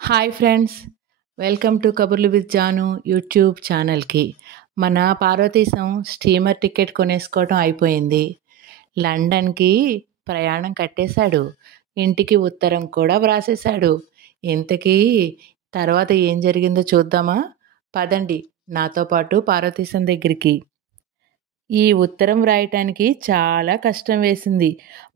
Hi friends, welcome to కబుర్లు with Janu YouTube ఛానల్కి. మన పార్వతీశం స్టీమర్ టికెట్ కొనేసుకోవడం అయిపోయింది. లండన్కి ప్రయాణం కట్టేశాడు. ఇంటికి ఉత్తరం కూడా వ్రాసేశాడు. ఇంతకీ తర్వాత ఏం జరిగిందో చూద్దామా? పదండి నాతో పాటు పార్వతీశం దగ్గరికి. ఈ ఉత్తరం వ్రాయటానికి చాలా కష్టం వేసింది.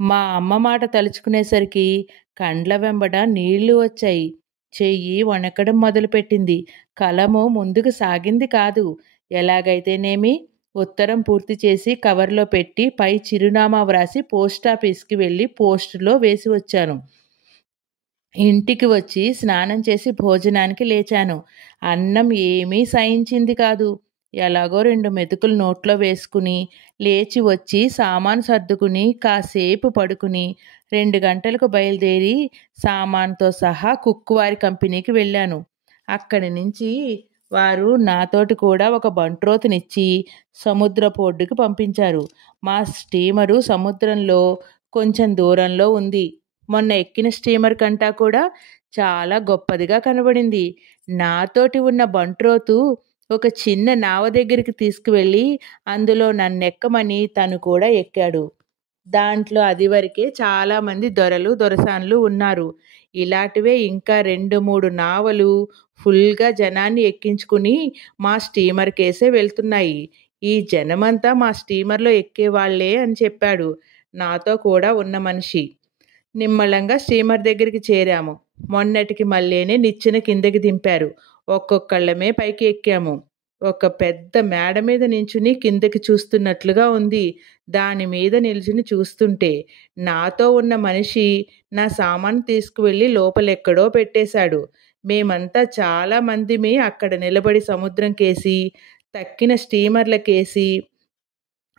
మా అమ్మ మాట తలుచుకునేసరికి కండ్ల వెంబడ నీళ్లు వచ్చాయి. చెయ్యి వణకడం మొదలుపెట్టింది. కలము ముందుకు సాగింది కాదు. ఎలాగైతేనేమి ఉత్తరం పూర్తి చేసి కవర్లో పెట్టి పై చిరునామా వ్రాసి పోస్టాఫీస్కి వెళ్ళి పోస్టులో వేసి వచ్చాను. ఇంటికి వచ్చి స్నానం చేసి భోజనానికి లేచాను. అన్నం ఏమీ సహించింది కాదు. ఎలాగో 2 మెతుకులు నోట్లో వేసుకుని లేచి వచ్చి సామాను సర్దుకుని కాసేపు పడుకుని 2 గంటలకు బయలుదేరి సామాన్తో సహా కుక్కువారి కంపెనీకి వెళ్ళాను. అక్కడి నుంచి వారు నాతోటి కూడా ఒక బంట్రోతునిచ్చి సముద్రపు ఒడ్డుకి పంపించారు. మా స్టీమరు సముద్రంలో కొంచెం దూరంలో ఉంది. మొన్న ఎక్కిన స్టీమర్ కంటా కూడా చాలా గొప్పదిగా కనబడింది. నాతోటి ఉన్న బంట్రోతు ఒక చిన్న నావ దగ్గరికి తీసుకువెళ్ళి అందులో నన్నెక్కమని తను కూడా ఎక్కాడు. దాంట్లో అదివరకే చాలామంది దొరలు దొరసాన్లు ఉన్నారు. ఇలాంటివే ఇంకా 2-3 నావలు ఫుల్గా జనాన్ని ఎక్కించుకుని మా స్టీమర్ కేసే వెళ్తున్నాయి. ఈ జనమంతా మా స్టీమర్లో ఎక్కేవాళ్లే అని చెప్పాడు నాతో కూడా ఉన్న మనిషి. నిమ్మళంగా స్టీమర్ దగ్గరికి చేరాము. మొన్నటికి మళ్ళీనే నిచ్చెన కిందకి దింపారు. ఒక్కొక్కళ్ళమే పైకి ఎక్కాము. ఒక పెద్ద మేడ మీద నించుని కిందకి చూస్తున్నట్లుగా ఉంది. దాని మీద నిల్చుని చూస్తుంటే నాతో ఉన్న మనిషి నా సామాను తీసుకువెళ్ళి లోపలెక్కడో పెట్టేశాడు. మేమంతా చాలా మందిమి అక్కడ నిలబడి సముద్రం కేసి, తక్కిన స్టీమర్లకేసి,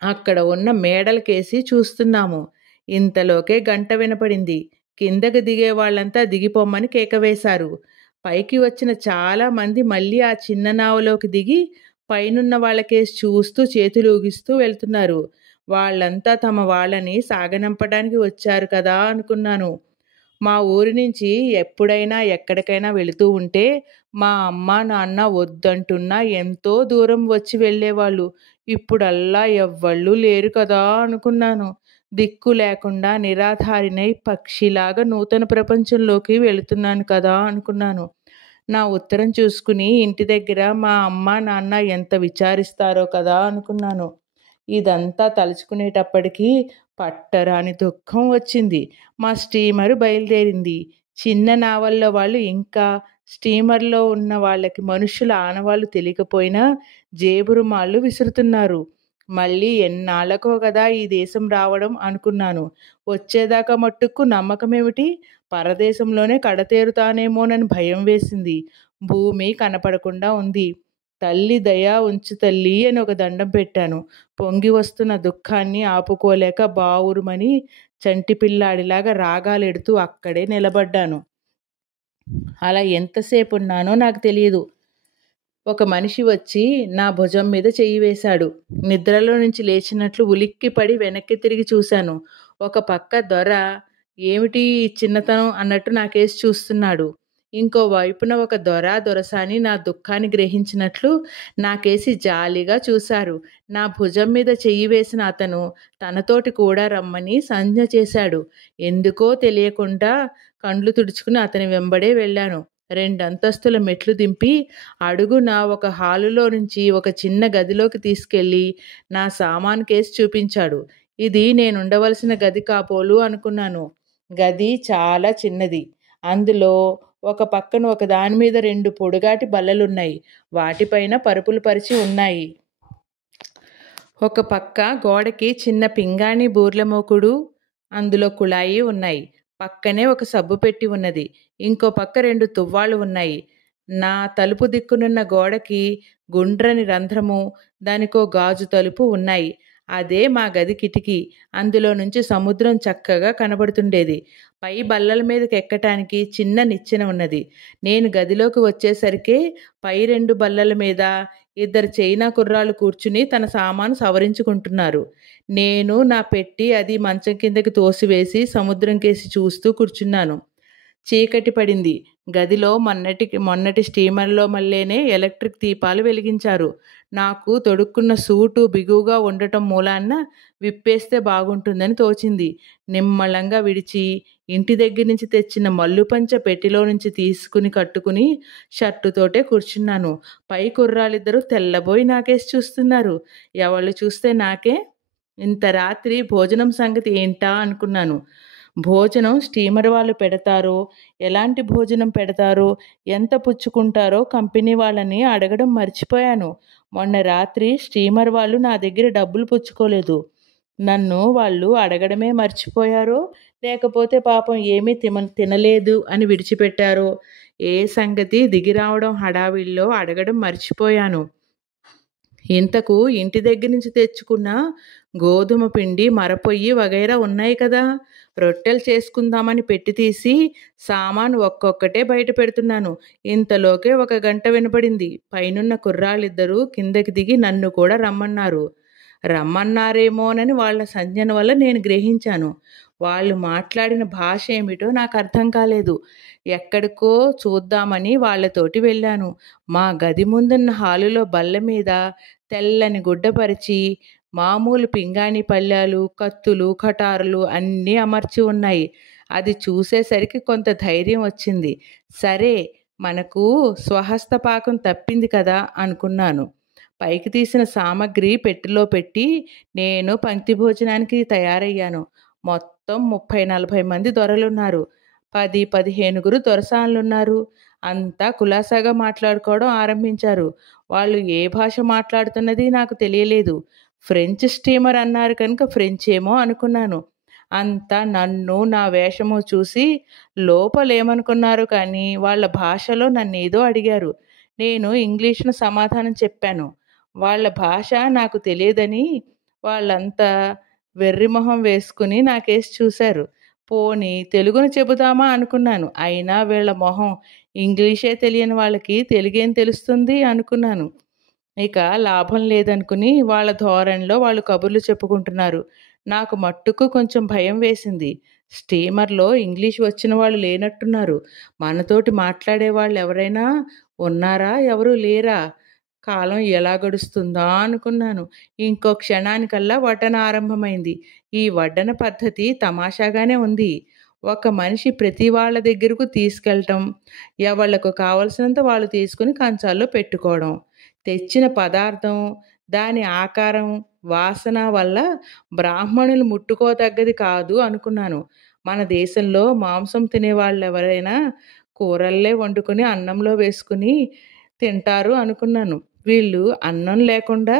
అక్కడ ఉన్న మేడలకేసి చూస్తున్నాము. ఇంతలోకే గంట వినపడింది. కిందకు దిగే వాళ్ళంతా దిగిపోమ్మని కేకవేశారు. పైకి వచ్చిన చాలా మంది మళ్ళీ ఆ చిన్న నావలోకి దిగి పైనున్న వాళ్ళకేసి చూస్తూ చేతులు ఊగిస్తూ వెళ్తున్నారు. వాళ్ళంతా తమ వాళ్ళని సాగనంపడానికి వచ్చారు కదా అనుకున్నాను. మా ఊరి నుంచి ఎప్పుడైనా ఎక్కడికైనా వెళుతూ ఉంటే మా అమ్మ నాన్న వద్దంటున్నా ఎంతో దూరం వచ్చి వెళ్ళేవాళ్ళు. ఇప్పుడల్లా ఎవ్వళ్ళు లేరు కదా అనుకున్నాను. దిక్కు లేకుండా నిరాధారినై పక్షిలాగా నూతన ప్రపంచంలోకి వెళుతున్నాను కదా అనుకున్నాను. నా ఉత్తరం చూసుకుని ఇంటి దగ్గర మా అమ్మ నాన్న ఎంత విచారిస్తారో కదా అనుకున్నాను. ఇదంతా తలుచుకునేటప్పటికీ పట్టరాని దుఃఖం వచ్చింది. మా స్టీమరు బయలుదేరింది. చిన్న నావల్లో వాళ్ళు ఇంకా స్టీమర్లో ఉన్న వాళ్ళకి మనుషుల ఆనవాళ్ళు తెలియకపోయినా జేబు రుమాళ్ళు విసురుతున్నారు. మళ్ళీ ఎన్నాళ్ళకో కదా ఈ దేశం రావడం అనుకున్నాను. వచ్చేదాకా మట్టుకు నమ్మకమేమిటి? పరదేశంలోనే కడతేరుతానేమోనని భయం వేసింది. భూమి కనపడకుండా ఉంది. తల్లి దయ ఉంచు తల్లి అని ఒక దండం పెట్టాను. పొంగి వస్తున్న దుఃఖాన్ని ఆపుకోలేక బావురుమని చంటి పిల్లాడిలాగా రాగాలెడుతూ అక్కడే నిలబడ్డాను. అలా ఎంతసేపు ఉన్నానో నాకు తెలియదు. ఒక మనిషి వచ్చి నా భుజం మీద చెయ్యి వేశాడు. నిద్రలో నుంచి లేచినట్లు ఉలిక్కిపడి వెనక్కి తిరిగి చూశాను. ఒక పక్క దొర ఏమిటి చిన్నతనం అన్నట్టు నాకేసి చూస్తున్నాడు. ఇంకో వైపున ఒక దొరసాని నా దుఃఖాన్ని గ్రహించినట్లు నాకేసి జాలిగా చూశారు. నా భుజం మీద చెయ్యి వేసిన అతను తనతోటి కూడా రమ్మని సంజ్ఞ చేశాడు. ఎందుకో తెలియకుండా కండ్లు తుడుచుకుని అతని వెంబడే వెళ్ళాను. 2 అంతస్తుల మెట్లు దింపి అడుగున ఒక హాలులో నుంచి ఒక చిన్న గదిలోకి తీసుకెళ్ళి నా సామాను కేసి చూపించాడు. ఇది నేనుండవలసిన గది కాబోలు అనుకున్నాను. గది చాలా చిన్నది. అందులో ఒక పక్కన ఒక దాని మీద 2 పొడుగాటి బల్లలున్నాయి. వాటిపైన పరుపులు పరిచి ఉన్నాయి. ఒక పక్క గోడకి చిన్న పింగాణి బూర్ల మోకుడు, అందులో కుళాయి ఉన్నాయి. పక్కనే ఒక సబ్బు పెట్టి ఉన్నది. ఇంకో పక్క 2 తువ్వాళ్ళు ఉన్నాయి. నా తలుపు దిక్కునున్న గోడకి గుండ్రని రంధ్రము, దానికో గాజు తలుపు ఉన్నాయి. అదే మా గది కిటికీ. అందులో నుంచి సముద్రం చక్కగా కనబడుతుండేది. పై బల్లల మీదకి ఎక్కటానికి చిన్న నిచ్చెన ఉన్నది. నేను గదిలోకి వచ్చేసరికే పై 2 బల్లల మీద 2 చైనా కుర్రాళ్ళు కూర్చుని తన సామాను సవరించుకుంటున్నారు. నేను నా పెట్టి అది మంచం కిందకి తోసివేసి సముద్రం కేసి చూస్తూ కూర్చున్నాను. చీకటి పడింది. గదిలో మొన్నటి స్టీమర్‌లో మల్లేనే ఎలక్ట్రిక్ దీపాలు వెలిగించారు. నాకు తొడుక్కున్న సూటు బిగువుగా ఉండటం మూలాన విప్పేస్తే బాగుంటుందని తోచింది. నిమ్మళంగా విడిచి, ఇంటి దగ్గర నుంచి తెచ్చిన మల్లుపంచ పెట్టెలో నుంచి తీసుకుని కట్టుకుని షర్టుతోటే కూర్చున్నాను. పై కుర్రాళ్ళిద్దరూ తెల్లబోయి నాకేసి చూస్తున్నారు. ఎవళ్ళు చూస్తే నాకే. ఇంత రాత్రి భోజనం సంగతి ఏంటా అనుకున్నాను. భోజనం స్టీమర్ వాళ్ళు పెడతారో, ఎలాంటి భోజనం పెడతారో, ఎంత పుచ్చుకుంటారో కంపెనీ వాళ్ళని అడగడం మర్చిపోయాను. మొన్న రాత్రి స్టీమర్ వాళ్ళు నా దగ్గర డబ్బులు పుచ్చుకోలేదు. నన్ను వాళ్ళు అడగడమే మర్చిపోయారో, లేకపోతే పాపం ఏమీ తినలేదు అని విడిచిపెట్టారో, ఏ సంగతి దిగిరావడం హడావిడిలో అడగడం మర్చిపోయాను. ఇంతకు ఇంటి దగ్గర నుంచి తెచ్చుకున్న గోధుమ పిండి, మరపొయ్యి వగైరా ఉన్నాయి కదా. రొట్టెలు చేసుకుందామని పెట్టి తీసి సామాను ఒక్కొక్కటే బయట పెడుతున్నాను. ఇంతలోకే 1 గంట వినపడింది. పైనున్న కుర్రాళ్ళిద్దరూ కిందకి దిగి నన్ను కూడా రమ్మన్నారు. రమ్మన్నారేమోనని వాళ్ళ సంజ్ఞన వల్ల నేను గ్రహించాను. వాళ్ళు మాట్లాడిన భాష ఏమిటో నాకు అర్థం కాలేదు. ఎక్కడికో చూద్దామని వాళ్ళతోటి వెళ్ళాను. మా గది ముందున్న హాలులో బల్ల మీద తెల్లని గుడ్డ పరిచి, మామూలు పింగాణీ పళ్ళాలు, కత్తులు, కటారులు అన్నీ అమర్చి ఉన్నాయి. అది చూసేసరికి కొంత ధైర్యం వచ్చింది. సరే, మనకు స్వహస్త పాకం తప్పింది కదా అనుకున్నాను. పైకి తీసిన సామగ్రి పెట్టెలో పెట్టి నేను పంక్తి భోజనానికి తయారయ్యాను. మొత్తం 30-40 మంది దొరలున్నారు. 10-15 దొరసానులున్నారు. అంతా కులాసాగా మాట్లాడుకోవడం ఆరంభించారు. వాళ్ళు ఏ భాష మాట్లాడుతున్నది నాకు తెలియలేదు. ఫ్రెంచ్ స్టీమర్ అన్నారు కనుక ఫ్రెంచ్ ఏమో అనుకున్నాను. అంతా నన్ను, నా వేషము చూసి లోపలేమనుకున్నారు కానీ వాళ్ళ భాషలో నన్నేదో అడిగారు. నేను ఇంగ్లీష్‌లో సమాధానం చెప్పాను. వాళ్ళ భాష నాకు తెలియదని వాళ్ళంతా వెర్రిమొహం వేసుకుని నాకేసి చూశారు. పోనీ తెలుగును చెబుదామా అనుకున్నాను. అయినా వీళ్ళ మొహం ఇంగ్లీషే తెలియని వాళ్ళకి తెలుగేం తెలుస్తుంది అనుకున్నాను. ఇక లాభం లేదనుకుని వాళ్ళ ధోరణిలో వాళ్ళు కబుర్లు చెప్పుకుంటున్నారు. నాకు మట్టుకు కొంచెం భయం వేసింది. స్టీమర్‌లో ఇంగ్లీష్ వచ్చిన వాళ్ళు లేనట్టున్నారు. మనతోటి మాట్లాడే వాళ్ళు ఎవరైనా ఉన్నారా? ఎవరూ లేరా? కాలం ఎలా గడుస్తుందా అనుకున్నాను. ఇంకో క్షణానికల్లా వడ్డన ఆరంభమైంది. ఈ వడ్డన పద్ధతి తమాషాగానే ఉంది. ఒక మనిషి ప్రతి వాళ్ళ దగ్గరకు తీసుకెళ్ళటం, ఎవళ్ళకు కావలసినంత వాళ్ళు తీసుకుని కంచాల్లో పెట్టుకోవడం. తెచ్చిన పదార్థం, దాని ఆకారం, వాసన వల్ల బ్రాహ్మణులు ముట్టుకోదగ్గది కాదు అనుకున్నాను. మన దేశంలో మాంసం తినేవాళ్ళెవరైనా కూరల్లే వండుకొని అన్నంలో వేసుకుని తింటారు అనుకున్నాను. వీళ్ళు అన్నం లేకుండా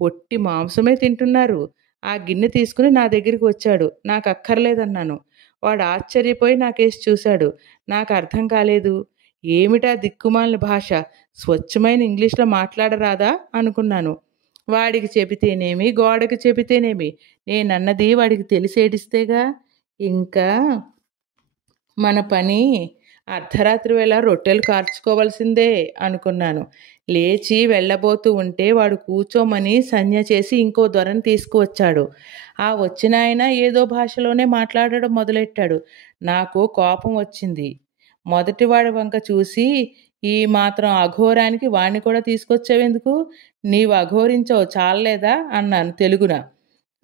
ఒట్టి మాంసమే తింటున్నారు. ఆ గిన్నె తీసుకుని నా దగ్గరికి వచ్చాడు. నాకు అక్కర్లేదన్నాను. వాడు ఆశ్చర్యపోయి నాకేసి చూశాడు. నాకు అర్థం కాలేదు. ఏమిటా దిక్కుమాలిన భాష? స్వచ్ఛమైన ఇంగ్లీష్‌లో మాట్లాడరాదా అనుకున్నాను. వాడికి చెబితేనేమి, గోడకి చెబితేనేమి, నేనన్నది వాడికి తెలిసేడిస్తేగా. ఇంకా మన పని అర్ధరాత్రి వేళ రొట్టెలు కార్చుకోవలసిందే అనుకున్నాను. లేచి వెళ్ళబోతూ ఉంటే వాడు కూర్చోమని సంజ్ఞ చేసి ఇంకో దొరని తీసుకువచ్చాడు. ఆ వచ్చిన ఆయన ఏదో భాషలోనే మాట్లాడడం మొదలెట్టాడు. నాకు కోపం వచ్చింది. మొదటివాడి వంక చూసి, ఈ మాత్రం అఘోరానికి వాణ్ణి కూడా తీసుకొచ్చావెందుకు? నీవు అఘోరించవు చాలలేదా అన్నాను తెలుగున.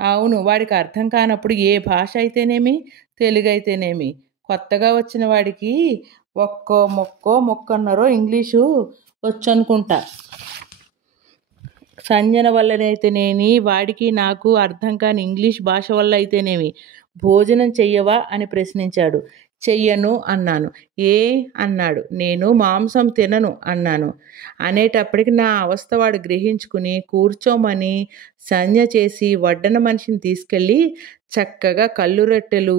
అవును, వాడికి అర్థం కానప్పుడు ఏ భాష అయితేనేమి, తెలుగైతేనేమి. కొత్తగా వచ్చిన వాడికి ఒక్కో మొక్కో మొక్కన్నరో ఇంగ్లీషు వచ్చనుకుంటా. సంజన వల్లనైతేనేమి, వాడికి నాకు అర్థం కాని ఇంగ్లీష్ భాష వల్ల అయితేనేమి. భోజనం చెయ్యవా అని ప్రశ్నించాడు. చెయ్యను అన్నాను. ఏ అన్నాడు. నేను మాంసం తినను అన్నాను. అనేటప్పటికి నా అవస్థ వాడు గ్రహించుకుని కూర్చోమని సంజ్ఞ చేసి వడ్డన మనిషిని తీసుకెళ్ళి చక్కగా కళ్ళు రొట్టెలు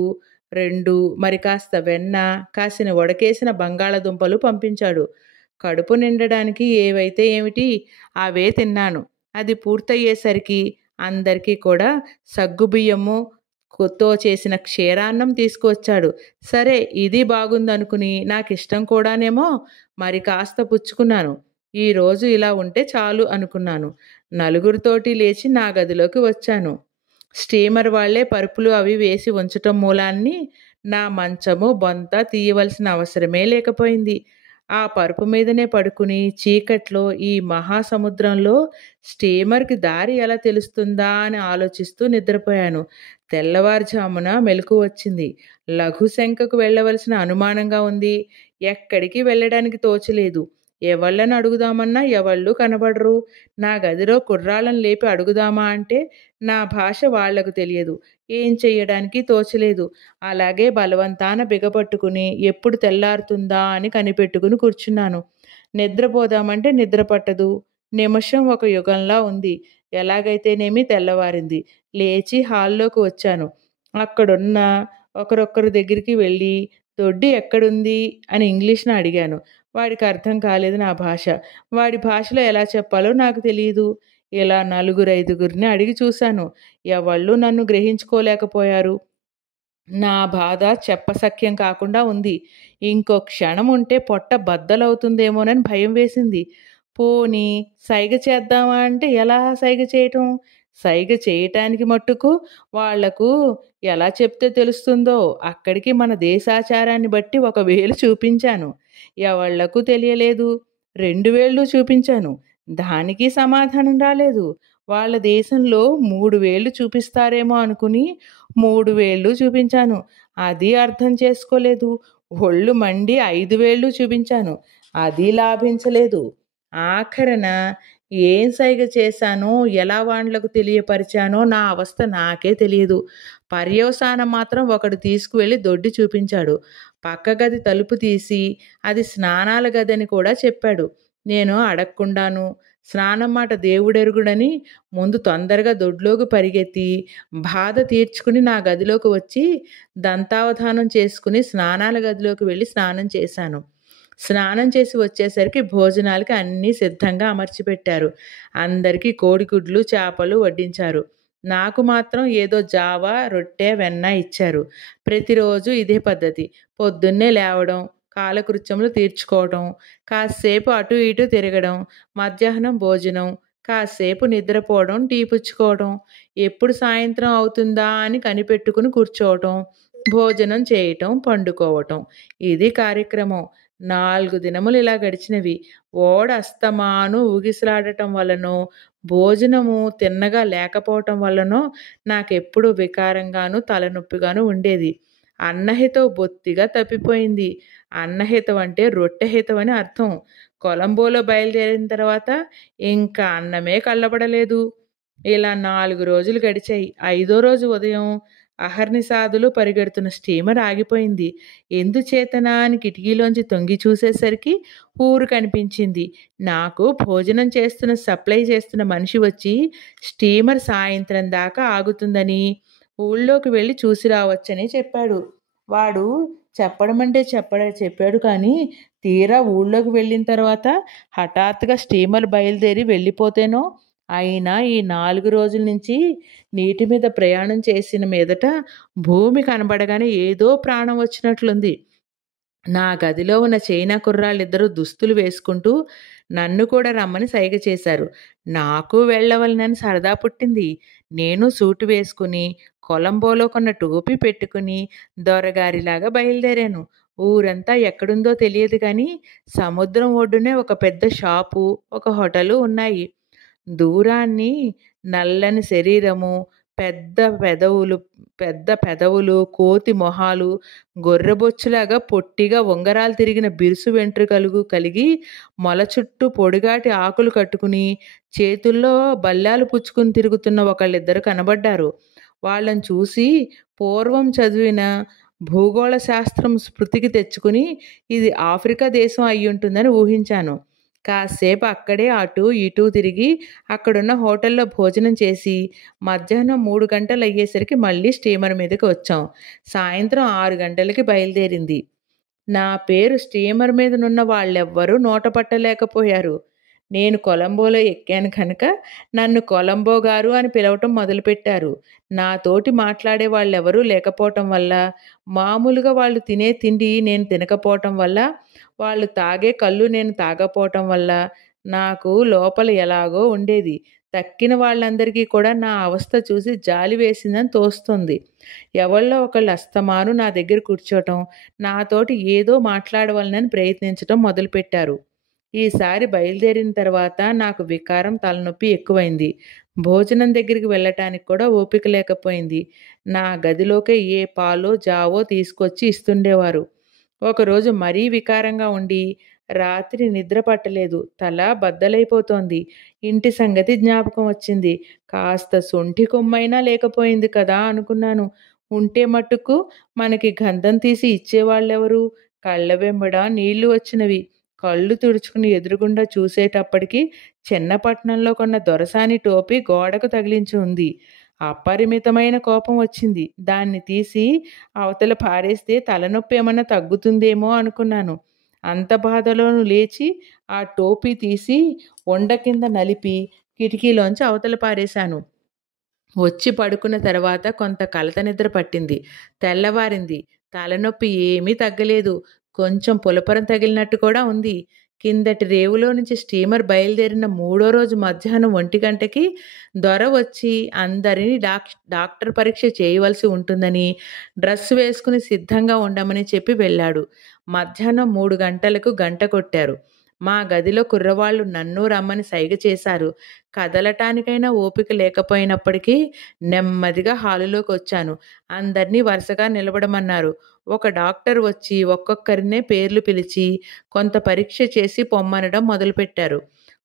2, మరి కాస్త వెన్న, కాసిన ఉడకేసిన బంగాళదుంపలు పంపించాడు. కడుపు నిండడానికి ఏవైతే ఏమిటి, అవే తిన్నాను. అది పూర్తయ్యేసరికి అందరికీ కూడా సగ్గుబియ్యము తో చేసిన క్షీరాన్నం తీసుకువచ్చాడు. సరే, ఇది బాగుందనుకుని నాకిష్టం కూడానేమో మరి కాస్త పుచ్చుకున్నాను. ఈరోజు ఇలా ఉంటే చాలు అనుకున్నాను. నలుగురితోటి లేచి నా గదిలోకి వచ్చాను. స్టీమర్ వాళ్లే పరుపులు అవి వేసి ఉంచటం మూలాన్ని నా మంచము, బొంత తీయవలసిన అవసరమే లేకపోయింది. ఆ పరుపు మీదనే పడుకుని చీకట్లో ఈ మహాసముద్రంలో స్టీమర్‌కి దారి ఎలా తెలుస్తుందా అని ఆలోచిస్తూ నిద్రపోయాను. తెల్లవారుజామున మెలకువ వచ్చింది. లఘుశంకకు వెళ్ళవలసిన అనుమానంగా ఉంది. ఎక్కడికి వెళ్ళడానికి తోచలేదు. ఎవళ్ళని అడుగుదామన్నా ఎవళ్ళూ కనబడరు. నా గదిలో కుర్రాళ్ళని లేపి అడుగుదామా అంటే నా భాష వాళ్లకు తెలియదు. ఏం చెయ్యడానికి తోచలేదు. అలాగే బలవంతాన బిగపట్టుకుని ఎప్పుడు తెల్లారుతుందా అని కనిపెట్టుకుని కూర్చున్నాను. నిద్రపోదామంటే నిద్ర పట్టదు. నిమిషం ఒక యుగంలా ఉంది. ఎలాగైతేనేమి తెల్లవారింది. లేచి హాల్లోకి వచ్చాను. అక్కడున్న ఒకరొకరి దగ్గరికి వెళ్ళి దొడ్డి ఎక్కడుంది అని ఇంగ్లీష్‌లో అడిగాను. వాడికి అర్థం కాలేదు నా భాష. వాడి భాషలో ఎలా చెప్పాలో నాకు తెలీదు. ఇలా నలుగురైదుగురిని అడిగి చూశాను. ఎవళ్ళూ నన్ను గ్రహించుకోలేకపోయారు. నా బాధ చెప్పసఖ్యం కాకుండా ఉంది. ఇంకో క్షణం ఉంటే పొట్ట బద్దలవుతుందేమోనని భయం వేసింది. పోనీ సైగ చేద్దామా అంటే ఎలా సైగ చేయటం? సైగ చేయటానికి మట్టుకు వాళ్లకు ఎలా చెప్తే తెలుస్తుందో అక్కడికి మన దేశాచారాన్ని బట్టి ఒక వేలు చూపించాను. ఎవళ్ళకు తెలియలేదు. 2 వేళ్ళు చూపించాను. దానికి సమాధానం రాలేదు. వాళ్ళ దేశంలో 3 వేళ్ళు చూపిస్తారేమో అనుకుని 3 వేళ్ళు చూపించాను. అది అర్థం చేసుకోలేదు. ఒళ్ళు మండి 5 వేళ్ళు చూపించాను. అది లాభించలేదు. ఆఖరన ఏం సైగ చేశానో, ఎలా వాండ్లకు తెలియపరిచానో నా అవస్థ నాకే తెలియదు. పర్యవసానం మాత్రం ఒకడు తీసుకువెళ్ళి దొడ్డి చూపించాడు. పక్క గది తలుపు తీసి అది స్నానాల గదని కూడా చెప్పాడు. నేను అడగకుండాను స్నానం మాట దేవుడెరుగుడని ముందు తొందరగా దొడ్లోకి పరిగెత్తి బాధ తీర్చుకుని నా గదిలోకి వచ్చి దంతావధానం చేసుకుని స్నానాల గదిలోకి వెళ్ళి స్నానం చేశాను. స్నానం చేసి వచ్చేసరికి భోజనాలకి అన్నీ సిద్ధంగా అమర్చిపెట్టారు. అందరికీ కోడిగుడ్లు, చేపలు వడ్డించారు. నాకు మాత్రం ఏదో జావ, రొట్టె, వెన్న ఇచ్చారు. ప్రతిరోజు ఇదే పద్ధతి. పొద్దున్నే లేవడం, కాలకృత్యములు తీర్చుకోవడం, కాసేపు అటు ఇటు తిరగడం, మధ్యాహ్నం భోజనం, కాసేపు నిద్రపోవడం, టీ పుచ్చుకోవడం, ఎప్పుడు సాయంత్రం అవుతుందా అని కనిపెట్టుకుని కూర్చోవటం, భోజనం చేయటం, పండుకోవటం. ఇది కార్యక్రమం. 4 దినములు ఇలా గడిచినవి. ఓడ అస్తమాను ఊగిసలాడటం వల్లనో, భోజనము తిన్నగా లేకపోవటం వల్లనో నాకెప్పుడూ వికారంగాను, తలనొప్పిగాను ఉండేది. అన్నహితవు బొత్తిగా తప్పిపోయింది. అన్నహితం అంటే రొట్టెహితం అని అర్థం. కొలంబోలో బయలుదేరిన తర్వాత ఇంకా అన్నమే కళ్ళబడలేదు. ఇలా 4 రోజులు గడిచాయి. 5దో రోజు ఉదయం అహర్నిశాదులు పరిగెడుతున్న స్టీమర్ ఆగిపోయింది. ఎందుచేతనా అని కిటికీలోంచి తొంగి చూసేసరికి ఊరు కనిపించింది. నాకు భోజనం చేస్తున్న సప్లై చేస్తున్న మనిషి వచ్చి స్టీమర్ సాయంత్రం దాకా ఆగుతుందని, ఊళ్ళోకి వెళ్ళి చూసి రావచ్చని చెప్పాడు. వాడు చెప్పాడు కానీ తీరా ఊళ్ళోకి వెళ్ళిన తర్వాత హఠాత్తుగా స్టీమర్ బయలుదేరి వెళ్ళిపోతేనో, అయినా ఈ 4 రోజుల నుంచి నీటి మీద ప్రయాణం చేసిన మీదట భూమి కనబడగానే ఏదో ప్రాణం వచ్చినట్లుంది. నా గదిలో ఉన్న చైనా కుర్రాళ్ళిద్దరూ దుస్తులు వేసుకుంటూ నన్ను కూడా రమ్మని సైగ చేశారు. నాకు వెళ్ళవలనని సరదా పుట్టింది. నేను సూటు వేసుకుని, కొలంబోలో కొన్న టోపీ పెట్టుకుని దొరగారిలాగా బయలుదేరాను. ఊరంతా ఎక్కడుందో తెలియదు కానీ సముద్రం ఒడ్డునే ఒక పెద్ద షాపు, ఒక హోటలు ఉన్నాయి. దూరాన్ని నల్లని శరీరము, పెద్ద పెదవులు, కోతి మొహాలు, గొర్రెబొచ్చులాగా పొట్టిగా ఉంగరాలు తిరిగిన బిరుసు వెంట్రుకలు కలిగి, మొల చుట్టూ పొడిగాటి ఆకులు కట్టుకుని, చేతుల్లో బల్లాలు పుచ్చుకుని తిరుగుతున్న ఒకళ్ళిద్దరు కనబడ్డారు. వాళ్ళని చూసి పూర్వం చదివిన భూగోళ శాస్త్రం స్మృతికి తెచ్చుకుని ఇది ఆఫ్రికా దేశం అయ్యుంటుందని ఊహించాను. కాసేపు అక్కడే అటూ ఇటూ తిరిగి అక్కడున్న హోటల్లో భోజనం చేసి మధ్యాహ్నం 3 గంటలయ్యేసరికి మళ్ళీ స్టీమర్ మీదకి వచ్చాం. సాయంత్రం 6 గంటలకి బయలుదేరింది. నా పేరు స్టీమర్ మీదనున్న వాళ్ళెవ్వరూ నోట పట్టలేకపోయారు. నేను కొలంబోలో ఎక్కాను కనుక నన్ను కొలంబో గారు అని పిలవటం మొదలుపెట్టారు. నాతోటి మాట్లాడే వాళ్ళెవరూ లేకపోవటం వల్ల, మామూలుగా వాళ్ళు తినే తిండి నేను తినకపోవటం వల్ల, వాళ్ళు తాగే కళ్ళు నేను తాగపోవటం వల్ల నాకు లోపల ఎలాగో ఉండేది. తక్కిన వాళ్ళందరికీ కూడా నా అవస్థ చూసి జాలి వేసిందని తోస్తుంది. ఎవళ్ళో ఒకళ్ళు అస్తమాను నా దగ్గర కూర్చోటం, నాతోటి ఏదో మాట్లాడవలనని ప్రయత్నించటం మొదలుపెట్టారు. ఈసారి బయలుదేరిన తర్వాత నాకు వికారం, తలనొప్పి ఎక్కువైంది. భోజనం దగ్గరికి వెళ్ళటానికి కూడా ఓపిక లేకపోయింది. నా గదిలోకే ఏ పాలో, జావో తీసుకొచ్చి ఇస్తుండేవారు. ఒకరోజు మరీ వికారంగా ఉండి, రాత్రి నిద్ర పట్టలేదు. తల బద్దలైపోతోంది. ఇంటి సంగతి జ్ఞాపకం వచ్చింది. కాస్త సొంఠి కొమ్మైనా లేకపోయింది కదా అనుకున్నాను. ఉంటే మట్టుకు మనకి గంధం తీసి ఇచ్చేవాళ్ళెవరు? కళ్ళ వెంబడ నీళ్లు వచ్చినవి. కళ్ళు తుడుచుకుని ఎదురుగుండా చూసేటప్పటికి చిన్నపట్నంలో కొన్న దొరసాని టోపీ గోడకు తగిలించి ఉంది. అపరిమితమైన కోపం వచ్చింది. దాన్ని తీసి అవతల పారేస్తే తలనొప్పి ఏమన్నా తగ్గుతుందేమో అనుకున్నాను. అంత బాధలోనూ లేచి ఆ టోపీ తీసి ఒండ కింద నలిపి కిటికీలోంచి అవతల పారేశాను. వచ్చి పడుకున్న తర్వాత కొంత కలత నిద్ర పట్టింది. తెల్లవారింది. తలనొప్పి ఏమీ తగ్గలేదు. కొంచెం పులపరం తగిలినట్టు కూడా ఉంది. కిందటి రేవులో నుంచి స్టీమర్ బయలుదేరిన 3వ రోజు మధ్యాహ్నం 1 గంటకి దొర వచ్చి అందరినీ డాక్టర్ పరీక్ష చేయవలసి ఉంటుందని, డ్రెస్ వేసుకుని సిద్ధంగా ఉండమని చెప్పి వెళ్ళాడు. మధ్యాహ్నం 3 గంటలకు గంట కొట్టారు. మా గదిలో కుర్రవాళ్ళు నన్ను రమ్మని సైగ చేశారు. కదలటానికైనా ఓపిక లేకపోయినప్పటికీ నెమ్మదిగా హాలులోకి వచ్చాను. అందరినీ వరుసగా నిలబడమన్నారు. ఒక డాక్టర్ వచ్చి ఒక్కొక్కరినే పేర్లు పిలిచి కొంత పరీక్ష చేసి పొమ్మనడం మొదలుపెట్టారు.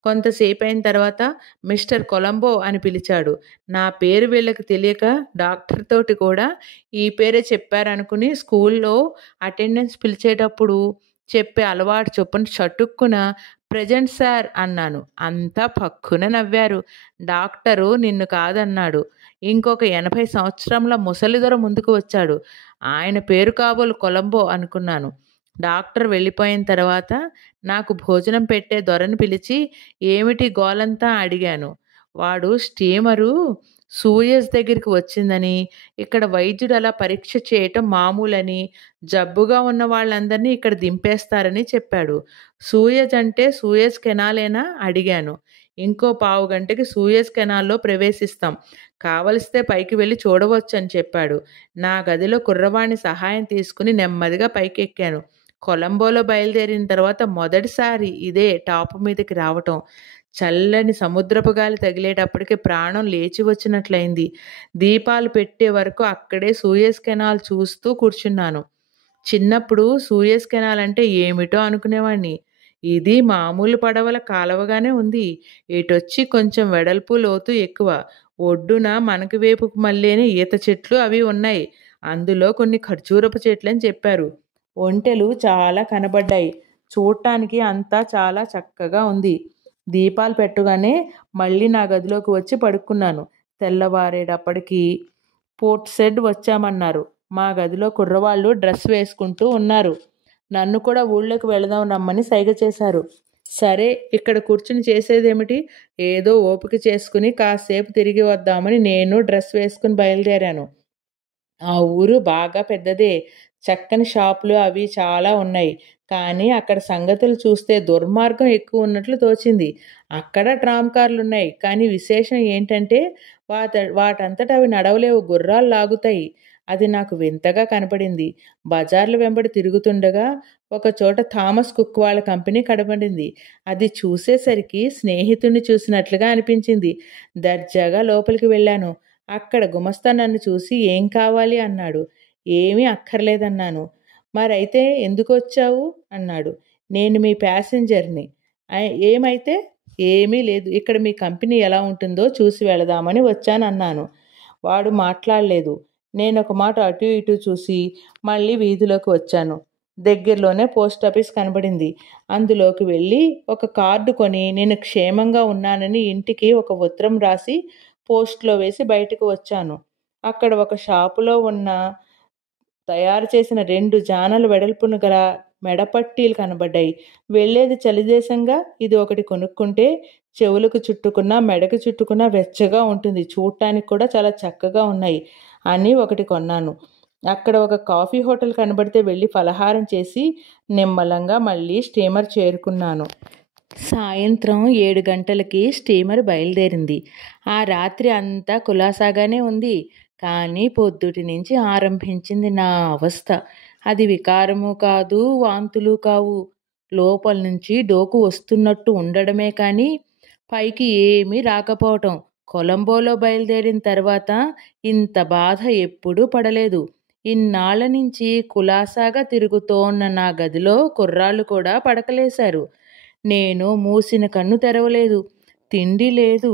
కొంతసేపయిన తర్వాత మిస్టర్ కొలంబో అని పిలిచాడు. నా పేరు వీళ్ళకి తెలియక డాక్టర్ తోటి కూడా ఈ పేరే చెప్పారనుకుని స్కూల్లో అటెండెన్స్ పిలిచేటప్పుడు చెప్పే అలవాటు చొప్పున చటుక్కున "ప్రెజెంట్ సార్" అన్నాను. అంతా ఫక్కున నవ్వారు. డాక్టరు నిన్ను కాదన్నాడు. ఇంకొక 80 సంవత్సరంల ముసలిదొర ముందుకు వచ్చాడు. ఆయన పేరు కాబోలు కొలంబో అనుకున్నాను. డాక్టర్ వెళ్ళిపోయిన తర్వాత నాకు భోజనం పెట్టే దొరని పిలిచి ఏమిటి గోలంతా అడిగాను. వాడు స్టీమరు సూయజ్ దగ్గరికి వచ్చిందని, ఇక్కడ వైద్యుడు అలా పరీక్ష చేయటం మామూలని, జబ్బుగా ఉన్న వాళ్ళందరినీ ఇక్కడ దింపేస్తారని చెప్పాడు. సూయజ్ అంటే సూయజ్ కెనాలేనా అడిగాను. ఇంకో పావుగంటకి సూయజ్ కెనాల్లో ప్రవేశిస్తాం. కావలిస్తే పైకి వెళ్ళి చూడవచ్చు అని చెప్పాడు. నా గదిలో కుర్రవాణ్ణి సహాయం తీసుకుని నెమ్మదిగా పైకెక్కాను. కొలంబోలో బయలుదేరిన తర్వాత మొదటిసారి ఇదే టాపు మీదకి రావటం. చల్లని సముద్రపు గాలి తగిలేటప్పటికి ప్రాణం లేచి వచ్చినట్లయింది. దీపాలు పెట్టే వరకు అక్కడే సూయజ్ కెనాల్ చూస్తూ కూర్చున్నాను. చిన్నప్పుడు సూయజ్ కెనాల్ అంటే ఏమిటో అనుకునేవాణ్ణి. ఇది మామూలు పడవల కాలవగానే ఉంది. ఇటొచ్చి కొంచెం వెడల్పు, లోతు ఎక్కువ. ఒడ్డున మనకి వేపుకు మళ్ళేనే ఈత చెట్లు అవి ఉన్నాయి. అందులో కొన్ని ఖర్జూరపు చెట్లని చెప్పారు. ఒంటెలు చాలా కనబడ్డాయి. చూడటానికి అంతా చాలా చక్కగా ఉంది. దీపాలు పెట్టగానే మళ్ళీ నా గదిలోకి వచ్చి పడుకున్నాను. తెల్లవారేటప్పటికి పోర్ట్ సెడ్ వచ్చామన్నారు. మా గదిలో కుర్రవాళ్ళు డ్రెస్ వేసుకుంటూ ఉన్నారు. నన్ను కూడా ఊళ్ళోకి వెళదాం రమ్మని సైగ చేశారు. సరే, ఇక్కడ కూర్చుని చేసేదేమిటి? ఏదో ఓపిక చేసుకుని కాసేపు తిరిగి వద్దామని నేను డ్రెస్ వేసుకుని బయలుదేరాను. ఆ ఊరు బాగా పెద్దదే. చక్కని షాపులు అవి చాలా ఉన్నాయి. కానీ అక్కడ సంగతులు చూస్తే దుర్మార్గం ఎక్కువ ఉన్నట్లు తోచింది. అక్కడ ట్రామ్ కార్లున్నాయి. కానీ విశేషం ఏంటంటే వాటంతట అవి నడవలేవు, గుర్రాలు లాగుతాయి. అది నాకు వింతగా కనపడింది. బజార్ల వెంబడి తిరుగుతుండగా ఒకచోట థామస్ కుక్ వాళ్ళ కంపెనీ కనబడింది. అది చూసేసరికి స్నేహితుడిని చూసినట్లుగా అనిపించింది. దర్జాగా లోపలికి వెళ్ళాను. అక్కడ గుమస్తా నన్ను చూసి ఏం కావాలి అన్నాడు. ఏమీ అక్కర్లేదన్నాను. మరైతే ఎందుకు వచ్చావు అన్నాడు. నేను మీ ప్యాసింజర్ని. ఏమైతే? ఏమీ లేదు, ఇక్కడ మీ కంపెనీ ఎలా ఉంటుందో చూసి వెళదామని వచ్చానన్నాను. వాడు మాట్లాడలేదు. నేను ఒక మాట అటు ఇటు చూసి మళ్ళీ వీధిలోకి వచ్చాను. దగ్గరలోనే పోస్ట్ ఆఫీస్ కనబడింది. అందులోకి వెళ్ళి ఒక కార్డు కొని నేను క్షేమంగా ఉన్నానని ఇంటికి ఒక ఉత్తరం రాసి పోస్ట్లో వేసి బయటకు వచ్చాను. అక్కడ ఒక షాపులో ఉన్న తయారు చేసిన 2 జానల వెడల్పున గల మెడపట్టీలు కనబడ్డాయి. వెళ్ళేది చలిదేశంగా ఇది ఒకటి కొనుక్కుంటే చెవులకు చుట్టుకున్న, మెడకు చుట్టుకున్న వెచ్చగా ఉంటుంది. చూడటానికి కూడా చాలా చక్కగా ఉన్నాయి అని ఒకటి కొన్నాను. అక్కడ ఒక కాఫీ హోటల్ కనబడితే వెళ్ళి ఫలహారం చేసి నిమ్మలంగా మళ్ళీ స్టీమర్ చేరుకున్నాను. సాయంత్రం 7 గంటలకి స్టీమర్ బయలుదేరింది. ఆ రాత్రి అంతా కులాసాగానే ఉంది. కానీ పొద్దుటి నుంచి ఆరంభించింది నా అవస్థ. అది వికారమూ కాదు, వాంతులు కావు. లోపల నుంచి డోకు వస్తున్నట్టు ఉండడమే కానీ పైకి ఏమీ రాకపోవటం. కొలంబోలో బయలుదేరిన తర్వాత ఇంత బాధ ఎప్పుడూ పడలేదు. ఇన్నాళ్ళ నుంచి కులాసాగా తిరుగుతోన్న నా గదిలో కుర్రాళ్ళు కూడా పడకలేశారు. నేను మూసిన కన్ను తెరవలేదు. తిండి లేదు.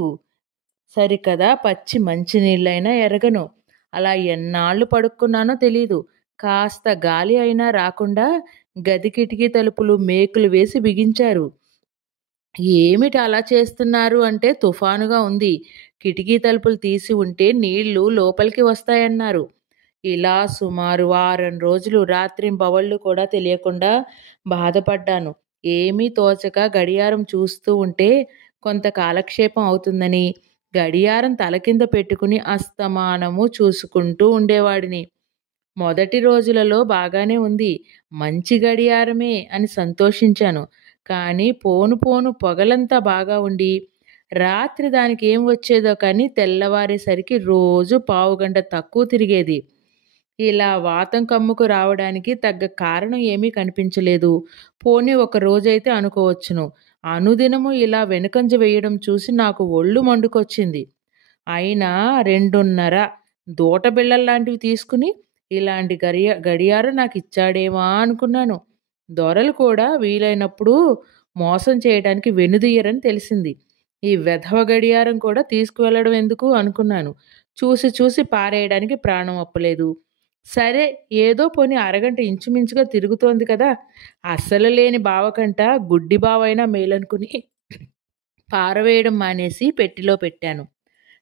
సరికదా పచ్చి మంచినీళ్ళైనా ఎరగను. అలా ఎన్నాళ్ళు పడుక్కున్నానో తెలీదు. కాస్త గాలి అయినా రాకుండా గది కిటికీ తలుపులు మేకులు వేసి బిగించారు. ఏమిటి అలా చేస్తున్నారు అంటే తుఫానుగా ఉంది. కిటికీ తలుపులు తీసి ఉంటే నీళ్లు లోపలికి వస్తాయన్నారు. ఇలా సుమారు వారం రోజులు రాత్రింబవళ్ళు కూడా తెలియకుండా బాధపడ్డాను. ఏమీ తోచక గడియారం చూస్తూ ఉంటే కొంత కాలక్షేపం అవుతుందని గడియారం తల కింద పెట్టుకుని అస్తమానము చూసుకుంటూ ఉండేవాడిని. మొదటి రోజులలో బాగానే ఉంది. మంచి గడియారమే అని సంతోషించాను. కానీ పోను పోను పొగలంతా బాగా ఉండి రాత్రి దానికి ఏం వచ్చేదో కానీ తెల్లవారేసరికి రోజు పావుగంట తక్కువ తిరిగేది. ఇలా వాతం కమ్ముకు రావడానికి తగ్గ కారణం ఏమీ కనిపించలేదు. పోనీ ఒక రోజైతే అనుకోవచ్చును. అనుదినము ఇలా వెనుకంజ వేయడం చూసి నాకు ఒళ్ళు మండుకొచ్చింది. అయినా 2:30 దూట బిళ్ళల్లాంటివి తీసుకుని ఇలాంటి గడియారం నాకిచ్చాడేమా అనుకున్నాను. దొరలు కూడా వీలైనప్పుడు మోసం చేయడానికి వెనుదీయరని తెలిసింది. ఈ వెధవ గడియారం కూడా తీసుకువెళ్ళడం ఎందుకు అనుకున్నాను. చూసి చూసి పారేయడానికి ప్రాణం ఒప్పలేదు. సరే, ఏదో పోనీ అరగంట ఇంచుమించుగా తిరుగుతోంది కదా, అస్సలు లేని బావకంట గుడ్డి బావైనా మేలనుకుని పారవేయడం మానేసి పెట్టెలో పెట్టాను.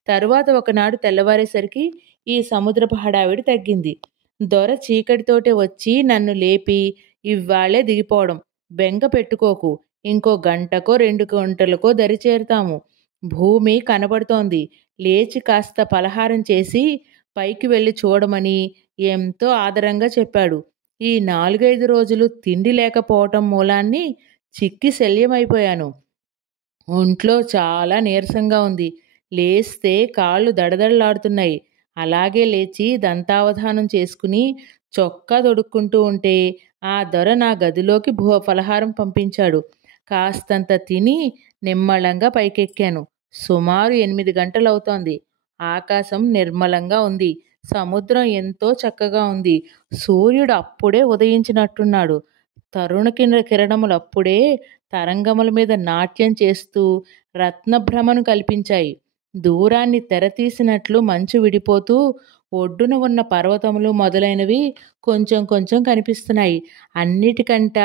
తరువాత ఒకనాడు తెల్లవారేసరికి ఈ సముద్రపు హడావిడి తగ్గింది. దొర చీకటితోటే వచ్చి నన్ను లేపి ఇవ్వాళే దిగిపోవడం. బెంగ పెట్టుకోకు. ఇంకో గంటకో 2 గంటలకో దరిచేరుతాము. భూమి కనబడుతోంది. లేచి కాస్త పలహారం చేసి పైకి వెళ్ళి చూడమని ఎంతో ఆదరంగా చెప్పాడు. ఈ 4-5 రోజులు తిండి లేకపోవటం మూలాన్ని చిక్కి శల్యమైపోయాను. ఒంట్లో చాలా నీరసంగా ఉంది. లేస్తే కాళ్ళు దడదడలాడుతున్నాయి. అలాగే లేచి దంతావధానం చేసుకుని చొక్కా తొడుక్కుంటూ ఉంటే ఆ దొర నా గదిలోకి ఫలహారం పంపించాడు. కాస్తంత తిని నిమ్మళంగా పైకెక్కాను. సుమారు 8 గంటలవుతోంది. ఆకాశం నిర్మలంగా ఉంది. సముద్రం ఎంతో చక్కగా ఉంది. సూర్యుడు అప్పుడే ఉదయించినట్టున్నాడు. తరుణ కిరణములు అప్పుడే తరంగముల మీద నాట్యం చేస్తూ రత్నభ్రమను కల్పించాయి. దూరాన్ని తెరతీసినట్లు మంచు విడిపోతూ ఒడ్డున ఉన్న పర్వతములు మొదలైనవి కొంచెం కొంచెం కనిపిస్తున్నాయి. అన్నిటికంట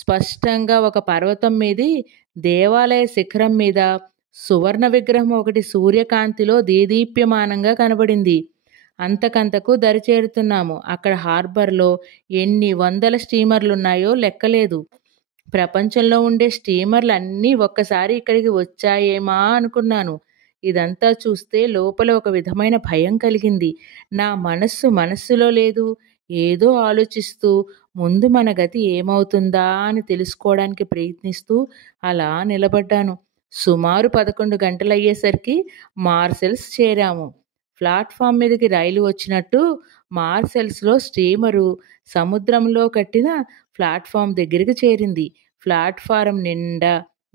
స్పష్టంగా ఒక పర్వతం మీది దేవాలయ శిఖరం మీద సువర్ణ విగ్రహం ఒకటి సూర్యకాంతిలో దేదీప్యమానంగా కనబడింది. అంతకంతకు దరిచేరుతున్నాము. అక్కడ హార్బర్లో ఎన్ని వందల స్టీమర్లున్నాయో లెక్కలేదు. ప్రపంచంలో ఉండే స్టీమర్లు అన్నీ ఒక్కసారి ఇక్కడికి వచ్చాయేమా అనుకున్నాను. ఇదంతా చూస్తే లోపల ఒక విధమైన భయం కలిగింది. నా మనస్సులో లేదు. ఏదో ఆలోచిస్తూ ముందు మన గతి ఏమవుతుందా అని తెలుసుకోవడానికి ప్రయత్నిస్తూ అలా నిలబడ్డాను. సుమారు 11 గంటలయ్యేసరికి మార్సెల్స్ చేరాము. ప్లాట్ఫామ్ మీదకి రైలు వచ్చినట్టు మార్సెల్స్లో స్టీమరు సముద్రంలో కట్టిన ప్లాట్ఫామ్ దగ్గరికి చేరింది. ప్లాట్ఫారం నిండా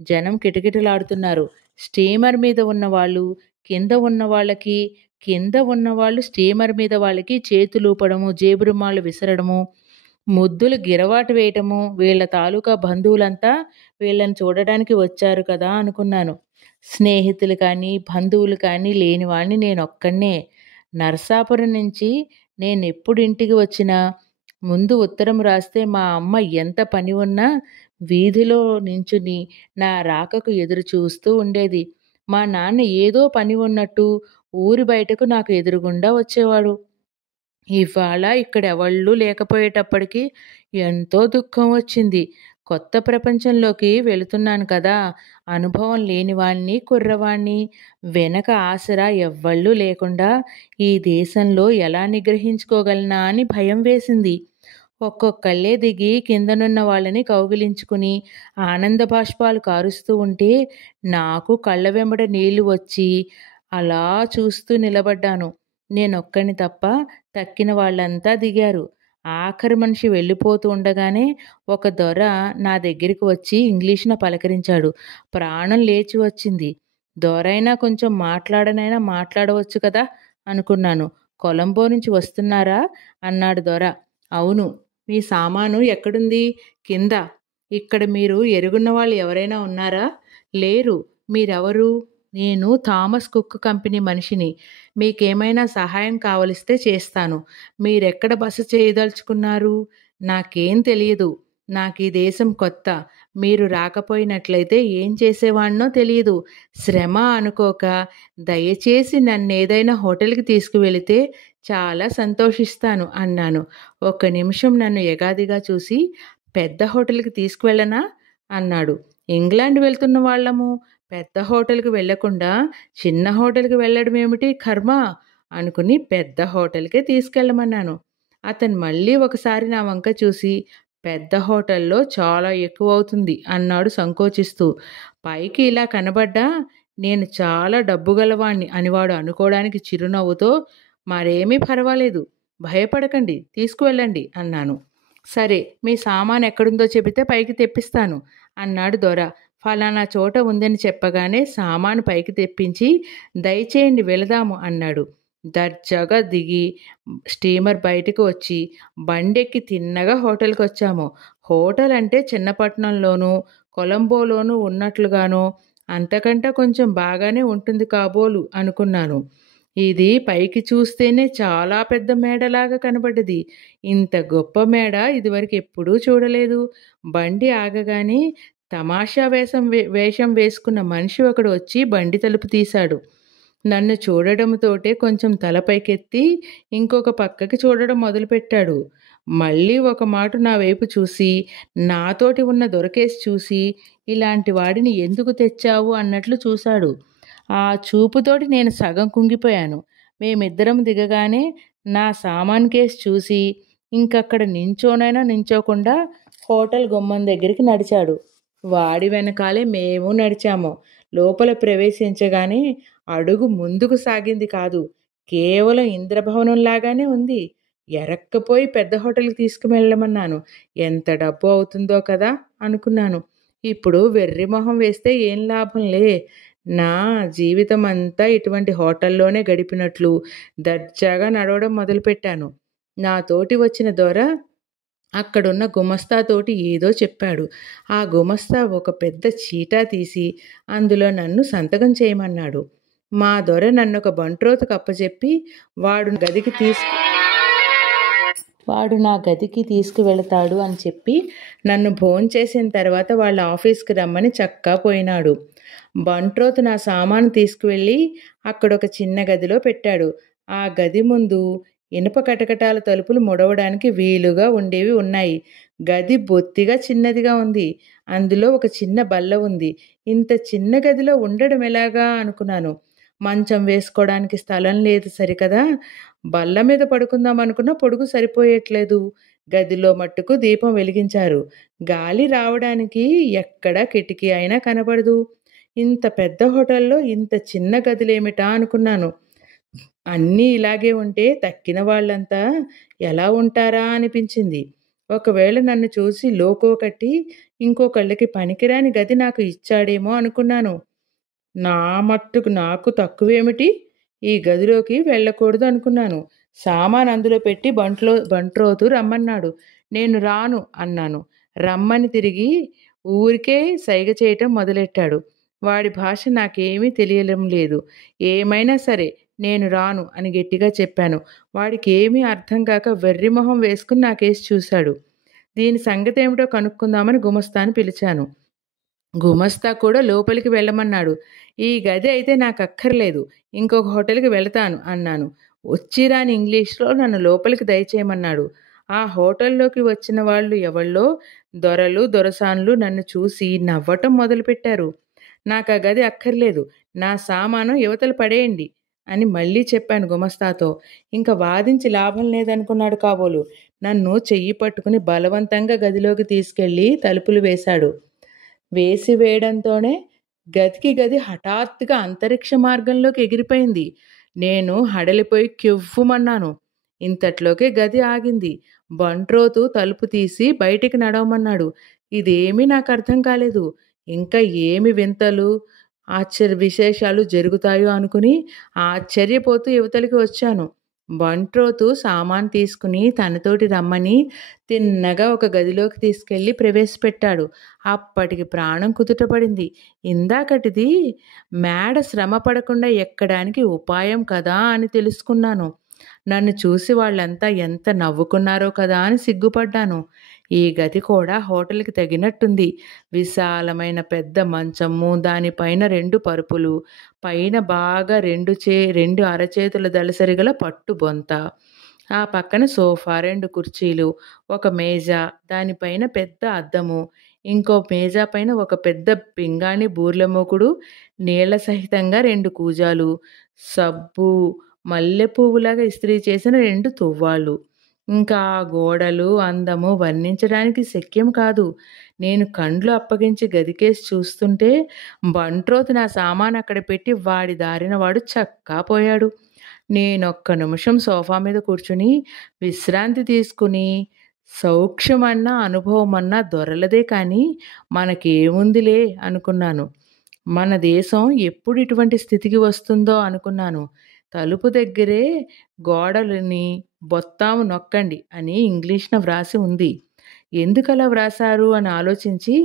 జనం కిటకిటలాడుతున్నారు. స్టీమర్ మీద ఉన్నవాళ్ళు కింద ఉన్న వాళ్ళకి, కింద ఉన్నవాళ్ళు స్టీమర్ మీద వాళ్ళకి చేతులూపడము, జేబురుమాళ్ళు విసరడము, ముద్దులు గిరవాటు వేయటము. వీళ్ళ తాలూకా బంధువులంతా వీళ్ళని చూడడానికి వచ్చారు కదా అనుకున్నాను. స్నేహితులు కానీ బంధువులు కానీ లేనివాణ్ణి నేనొక్కనే. నరసాపురం నుంచి నేనెప్పుడు ఇంటికి వచ్చినా ముందు ఉత్తరం రాస్తే మా అమ్మ ఎంత పని ఉన్నా వీధిలో నించుని నా రాకకు ఎదురు చూస్తూ ఉండేది. మా నాన్న ఏదో పని ఉన్నట్టు ఊరి బయటకు నాకు ఎదురుగుండా వచ్చేవాడు. ఇవాళ ఇక్కడెవళ్ళూ లేకపోయేటప్పటికి ఎంతో దుఃఖం వచ్చింది. కొత్త ప్రపంచంలోకి వెళుతున్నాను కదా, అనుభవం లేనివాణ్ణి, కుర్రవాణ్ణి, వెనక ఆసరా ఎవ్వళ్ళూ లేకుండా ఈ దేశంలో ఎలా నిగ్రహించుకోగలనా అని భయం వేసింది. ఒక్కొక్కళ్ళే దిగి కిందనున్న వాళ్ళని కౌగిలించుకుని ఆనంద బాష్పాలు కారుస్తూ ఉంటే నాకు కళ్ళ వెంబడ నీళ్లు వచ్చి అలా చూస్తూ నిలబడ్డాను. నేనొక్కడిని తప్ప తక్కిన వాళ్ళంతా దిగారు. ఆఖరి మనిషి వెళ్ళిపోతూ ఉండగానే ఒక దొర నా దగ్గరికి వచ్చి ఇంగ్లీషున పలకరించాడు. ప్రాణం లేచి వచ్చింది. దొరైనా కొంచెం మాట్లాడనైనా మాట్లాడవచ్చు కదా అనుకున్నాను. కొలంబో నుంచి వస్తున్నారా అన్నాడు దొర. అవును. మీ సామాను ఎక్కడుంది? కింద. ఇక్కడ మీరు ఎరుగున్న వాళ్ళు ఎవరైనా ఉన్నారా? లేరు. మీరెవరు? నేను థామస్ కుక్ కంపెనీ మనిషిని. మీకేమైనా సహాయం కావలిస్తే చేస్తాను. మీరెక్కడ బస చేయదలుచుకున్నారు? నాకేం తెలియదు. నాకీ దేశం కొత్త. మీరు రాకపోయినట్లయితే ఏం చేసేవాణ్ణో తెలియదు. శ్రమ అనుకోక దయచేసి నన్నేదైనా హోటల్‌కి తీసుకువెళితే చాలా సంతోషిస్తాను అన్నాను. ఒక్క నిమిషం నన్ను ఎగాదిగా చూసి పెద్ద హోటల్‌కి తీసుకువెళ్ళనా? అన్నాడు. ఇంగ్లాండ్ వెళ్తున్న వాళ్ళము. పెద్ద హోటల్‌కి వెళ్ళకుండా చిన్న హోటల్‌కి వెళ్ళడమేమిటి కర్మ అనుకుని పెద్ద హోటల్‌కే తీసుకెళ్ళమన్నాను. అతను మళ్ళీ ఒకసారి నా వంక చూసి పెద్ద హోటల్లో చాలా ఎక్కువవుతుంది అన్నాడు సంకోచిస్తూ. పైకి ఇలా కనబడ్డా నేను చాలా డబ్బు గలవాణ్ణి అని వాడు అనుకోవడానికి చిరునవ్వుతో మరేమీ పర్వాలేదు. భయపడకండి. తీసుకువెళ్ళండి అన్నాను. సరే మీ సామాను ఎక్కడుందో చెబితే పైకి తెప్పిస్తాను అన్నాడు దొర. ఫలానా చోట ఉందని చెప్పగానే సామాను పైకి తెప్పించి దయచేయండి వెళదాము అన్నాడు. దర్జాగా దిగి స్టీమర్ బయటకు వచ్చి బండెక్కి తిన్నగా హోటల్కి వచ్చాము. హోటల్ అంటే చిన్నపట్నంలోనూ కొలంబోలోనూ ఉన్నట్లుగానో అంతకంటే కొంచెం బాగానే ఉంటుంది కాబోలు అనుకున్నాను. ఇది పైకి చూస్తేనే చాలా పెద్ద మేడలాగా కనబడ్డది. ఇంత గొప్ప మేడ ఇదివరకు ఎప్పుడూ చూడలేదు. బండి ఆగగానే తమాషా వేషం వేసుకున్న మనిషి ఒకడు వచ్చి బండి తలుపు తీశాడు. నన్ను చూడడంతోటే కొంచెం తల పైకెత్తి ఇంకొక పక్కకి చూడడం మొదలుపెట్టాడు. మళ్ళీ ఒక మాట నా వైపు చూసి నాతోటి ఉన్న దొరకేసి చూసి ఇలాంటి వాడిని ఎందుకు తెచ్చావు అన్నట్లు చూశాడు. ఆ చూపుతోటి నేను సగం కుంగిపోయాను. మేమిద్దరం దిగగానే నా సామాన్ కేస్ చూసి ఇంకక్కడ నించోనైనా నించోకుండా హోటల్ గుమ్మం దగ్గరికి నడిచాడు. వాడి వెనకాలే మేము నడిచాము. లోపల ప్రవేశించగానే అడుగు ముందుకు సాగింది కాదు. కేవలం ఇంద్రభవనంలాగానే ఉంది. ఎరక్కపోయి పెద్ద హోటల్కి తీసుకువెళ్ళమన్నాను. ఎంత డబ్బు అవుతుందో కదా అనుకున్నాను. ఇప్పుడు వెర్రి మొహం వేస్తే ఏం లాభంలే. నా జీవితం అంతా ఇటువంటి హోటల్లోనే గడిపినట్లు దర్జాగా నడవడం మొదలుపెట్టాను. నాతోటి వచ్చిన దొర అక్కడున్న గుమస్తాతోటి ఏదో చెప్పాడు. ఆ గుమస్తా ఒక పెద్ద చీటా తీసి అందులో నన్ను సంతకం చేయమన్నాడు. మా దొర నన్నొక బంట్రోతుకు అప్పచెప్పి వాడు నా గదికి తీసుకువెళతాడు అని చెప్పి నన్ను భోంచేసిన తర్వాత వాళ్ళ ఆఫీస్కి రమ్మని చక్కా పోయినాడు. బంట్రోతు నా సామాను తీసుకువెళ్ళి అక్కడొక చిన్న గదిలో పెట్టాడు. ఆ గది ముందు ఇనుప కటకటాల తలుపులు ముడవడానికి వీలుగా ఉండేవి ఉన్నాయి. గది బొత్తిగా చిన్నదిగా ఉంది. అందులో ఒక చిన్న బల్ల ఉంది. ఇంత చిన్న గదిలో ఉండడం ఎలాగా అనుకున్నాను. మంచం వేసుకోవడానికి స్థలం లేదు సరికదా. బల్ల మీద పడుకుందాం అనుకున్న పొడుగు సరిపోయట్లేదు. గదిలో మట్టుకు దీపం వెలిగించారు. గాలి రావడానికి ఎక్కడా కిటికీ అయినా కనబడదు. ఇంత పెద్ద హోటల్లో ఇంత చిన్న గదులేమిటా అనుకున్నాను. అన్నీ ఇలాగే ఉంటే తక్కిన వాళ్ళంతా ఎలా ఉంటారా అనిపించింది. ఒకవేళ నన్ను చూసి లోకో కట్టి ఇంకొకళ్ళకి పనికిరాని గది నాకు ఇచ్చాడేమో అనుకున్నాను. నా మట్టుకు నాకు తక్కువేమిటి? ఈ గదిలోకి వెళ్ళకూడదు అనుకున్నాను. సామాను అందులో పెట్టి బంట్రోతు రమ్మన్నాడు. నేను రాను అన్నాను. రమ్మని తిరిగి ఊరికే సైగ చేయటం మొదలెట్టాడు. వాడి భాష నాకేమీ తెలియడం లేదు. ఏమైనా సరే నేను రాను అని గట్టిగా చెప్పాను. వాడికి ఏమీ అర్థం కాక వెర్రిమొహం వేసుకుని నాకేసి చూశాడు. దీని సంగతేమిటో కనుక్కుందామని గుమస్తాని పిలిచాను. గుమస్తా కూడా లోపలికి వెళ్ళమన్నాడు. ఈ గది అయితే నాకు అక్కర్లేదు. ఇంకొక హోటల్కి వెళతాను అన్నాను. వచ్చిరాని ఇంగ్లీష్లో నన్ను లోపలికి దయచేయమన్నాడు. ఆ హోటల్లోకి వచ్చిన వాళ్ళు ఎవళ్ళో దొరలు దొరసాన్లు నన్ను చూసి నవ్వటం మొదలుపెట్టారు. నాకు ఆ గది అక్కర్లేదు. నా సామాను యువతలు పడేయండి అని మళ్ళీ చెప్పాను గుమస్తాతో. ఇంకా వాదించి లాభం లేదనుకున్నాడు కాబోలు. నన్ను చెయ్యి పట్టుకుని బలవంతంగా గదిలోకి తీసుకెళ్ళి తలుపులు వేశాడు. వేయడంతోనే గదికి గది హఠాత్తుగా అంతరిక్ష మార్గంలోకి ఎగిరిపోయింది. నేను హడలిపోయి కెవ్వుమన్నాను. ఇంతట్లోకే గది ఆగింది. బంట్రోతు తలుపు తీసి బయటికి నడవమన్నాడు. ఇదేమీ నాకర్థం కాలేదు. ఇంకా ఏమి వింతలు, విశేషాలు జరుగుతాయో అనుకుని ఆశ్చర్యపోతూ యువతలకి వచ్చాను. బంట్రోతు సామాను తీసుకుని తనతోటి రమ్మని తిన్నగా ఒక గదిలోకి తీసుకెళ్ళి ప్రవేశపెట్టాడు. అప్పటికి ప్రాణం కుదుటపడింది. ఇందాకటిది మేడ శ్రమ పడకుండా ఎక్కడానికి ఉపాయం కదా అని తెలుసుకున్నాను. నన్ను చూసి వాళ్ళంతా ఎంత నవ్వుకున్నారో కదా అని సిగ్గుపడ్డాను. ఈ గది కూడా హోటల్కి తగినట్టుంది. విశాలమైన పెద్ద మంచము, దానిపైన 2 పరుపులు, పైన బాగా రెండు అరచేతుల దళసరిగల పట్టు బొంత, ఆ పక్కన సోఫా, 2 కుర్చీలు, ఒక మేజా, దానిపైన పెద్ద అద్దము, ఇంకో మేజా పైన ఒక పెద్ద పింగాణి బూర్ల మూకుడు, నీళ్ల సహితంగా 2 కూజాలు, సబ్బు, మల్లెపువ్వులాగా ఇస్త్రీ చేసిన 2 తువ్వాళ్ళు. ఇంకా ఆ గోడలు, అందము వర్ణించడానికి శక్యం కాదు. నేను కండ్లు అప్పగించి గదికేసి చూస్తుంటే బంట్రోతు నా సామాను అక్కడ పెట్టి వాడి దారిన వాడు చక్కా పోయాడు. నేనొక్క నిమిషం సోఫా మీద కూర్చుని విశ్రాంతి తీసుకుని, సౌఖ్యమన్నా అనుభవమన్నా దొరలదే కానీ మనకేముందిలే అనుకున్నాను. మన దేశం ఎప్పుడు ఇటువంటి స్థితికి వస్తుందో అనుకున్నాను. తలుపు దగ్గరే గోడలని బొత్తాము నొక్కండి అని ఇంగ్లీష్‌న వ్రాసి ఉంది. ఎందుకలా వ్రాసారు అని ఆలోచించి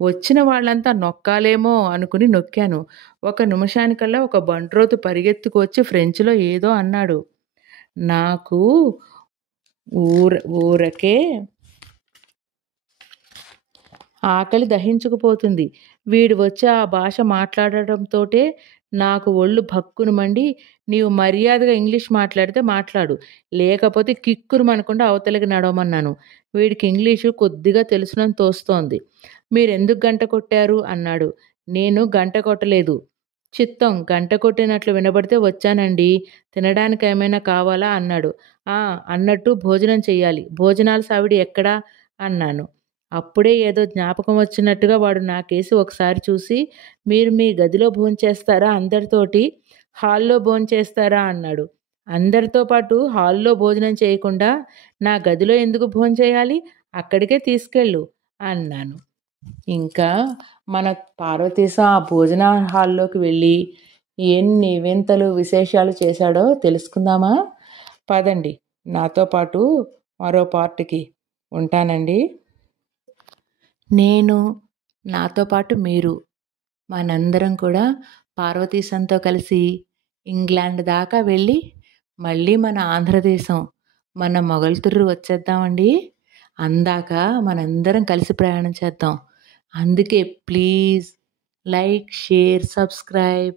వచ్చిన వాళ్ళంతా నొక్కాలేమో అనుకుని నొక్కాను. ఒక నిమిషానికల్లా ఒక బంట్రోతు పరిగెత్తుకు వచ్చి ఫ్రెంచ్‌లో ఏదో అన్నాడు. నాకు ఊరకే ఆకలి దహించుకుపోతుంది. వీడు వచ్చి ఆ భాష మాట్లాడటంతోటే నాకు ఒళ్ళు భక్కున మండి, నీవు మర్యాదగా ఇంగ్లీష్ మాట్లాడితే మాట్లాడు, లేకపోతే కిక్కురుమనకుండా అవతలకి నడవమన్నాను. వీడికి ఇంగ్లీషు కొద్దిగా తెలుసునని తోస్తోంది. మీరెందుకు గంట కొట్టారు అన్నాడు. నేను గంట కొట్టలేదు. చిత్తం గంట కొట్టినట్లు వినబడితే వచ్చానండి. తినడానికి ఏమైనా కావాలా అన్నాడు. అన్నట్టు భోజనం చెయ్యాలి. భోజనాల సావిడి ఎక్కడా అన్నాను. అప్పుడే ఏదో జ్ఞాపకం వచ్చినట్టుగా వాడు నాకేసి ఒకసారి చూసి, మీరు మీ గదిలో భోంచేస్తారా అందరితోటి, హాల్లో భోంచేస్తారా అన్నాడు. అందరితో పాటు హాల్లో భోజనం చేయకుండా నా గదిలో ఎందుకు భోంచేయాలి? అక్కడికే తీసుకెళ్ళు అన్నాను. ఇంకా మన పార్వతీశం ఆ భోజన హాల్లోకి వెళ్ళి ఎన్ని వింతలు విశేషాలు చేశాడో తెలుసుకుందామా? పదండి నాతో పాటు మరో పార్ట్కి. ఉంటానండి. నేను, నాతో పాటు మీరు, మనందరం కూడా పార్వతీశంతో కలిసి ఇంగ్లాండ్ దాకా వెళ్ళి మళ్ళీ మన ఆంధ్రదేశం, మన మొగల్తూరు వచ్చేద్దామండి. అందాక మనందరం కలిసి ప్రయాణం చేద్దాం. అందుకే ప్లీజ్ లైక్, షేర్, సబ్స్క్రైబ్.